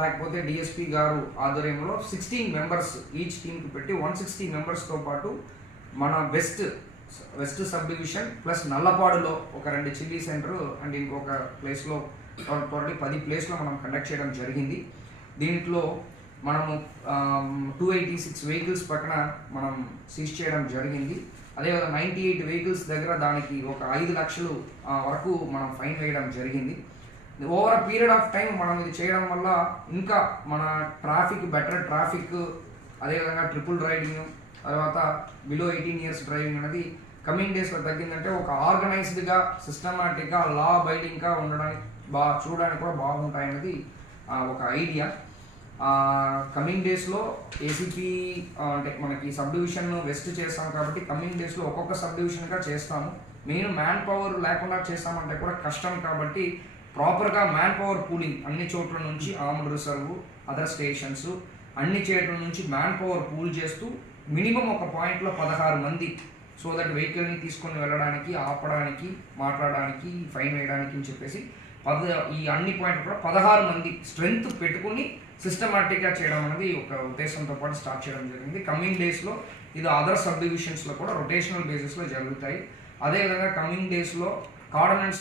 లేకపోతే డిఎస్పి గారు ఆధ్వర్యంలో సిక్స్టీన్ మెంబర్స్ ఈచ్ టీంకి పెట్టి వన్ సిక్స్టీ మెంబర్స్తో పాటు మన west west sub division plus నల్లపాడులో ఒక రెండు చిల్లీ సెంటర్ అండ్ ఇంకొక ప్లేస్లో పది ప్లేస్లో మనం కండక్ట్ చేయడం జరిగింది. దీంట్లో మనము టూ ఎయిటీ సిక్స్ వెహికల్స్ పక్కన మనం సీజ్ చేయడం జరిగింది. అదేవిధంగా నైంటీ ఎయిట్ వెహికల్స్ దగ్గర దానికి ఒక ఐదు లక్షలు వరకు మనం ఫైన్ వేయడం జరిగింది. ఓవర్ పీరియడ్ ఆఫ్ టైం మనం ఇది చేయడం వల్ల ఇంకా మన ట్రాఫిక్ బెటర్ ట్రాఫిక్ అదేవిధంగా ట్రిపుల్ రైడింగ్ తర్వాత బిలో ఎయిటీన్ ఇయర్స్ డ్రైవింగ్ అనేది కమింగ్ డేస్లో తగ్గిందంటే ఒక ఆర్గనైజ్డ్గా సిస్టమాటిక్గా లా బైడింగ్గా ఉండడానికి బాగా చూడడానికి కూడా బాగుంటాయన్నది ఒక ఐడియా కమింగ్ డేస్లో ఏసీపీ అంటే మనకి సబ్ డివిజన్ వెస్ట్ చేస్తాం కాబట్టి కమింగ్ డేస్లో ఒక్కొక్క సబ్ డివిజన్గా చేస్తాము. మెయిన్ మ్యాన్ పవర్ లేకుండా చేస్తామంటే కూడా కష్టం కాబట్టి ప్రాపర్గా మ్యాన్ పవర్ పూలింగ్ అన్ని చోట్ల నుంచి ఆర్మ్డ్ రిజర్వ్ అదర్ స్టేషన్స్ అన్ని చేయడం నుంచి మ్యాన్ పవర్ పూల్ చేస్తూ మినిమం ఒక పాయింట్లో పదహారు మంది సో దట్ వెహికల్ని తీసుకొని వెళ్ళడానికి ఆపడానికి మాట్లాడడానికి ఫైన్ వేయడానికి అని చెప్పేసి పద ఈ అన్ని పాయింట్లు కూడా పదహారు మంది స్ట్రెంగ్త్ పెట్టుకుని సిస్టమేటిక్గా చేయడం అనేది ఒక ఉద్దేశంతో పాటు స్టార్ట్ చేయడం జరిగింది. కమింగ్ డేస్లో ఇది అదర్ సబ్ డివిజన్స్లో కూడా రొటేషనల్ బేసిస్లో జరుగుతాయి. అదేవిధంగా కమింగ్ డేస్లో కార్డనెన్స్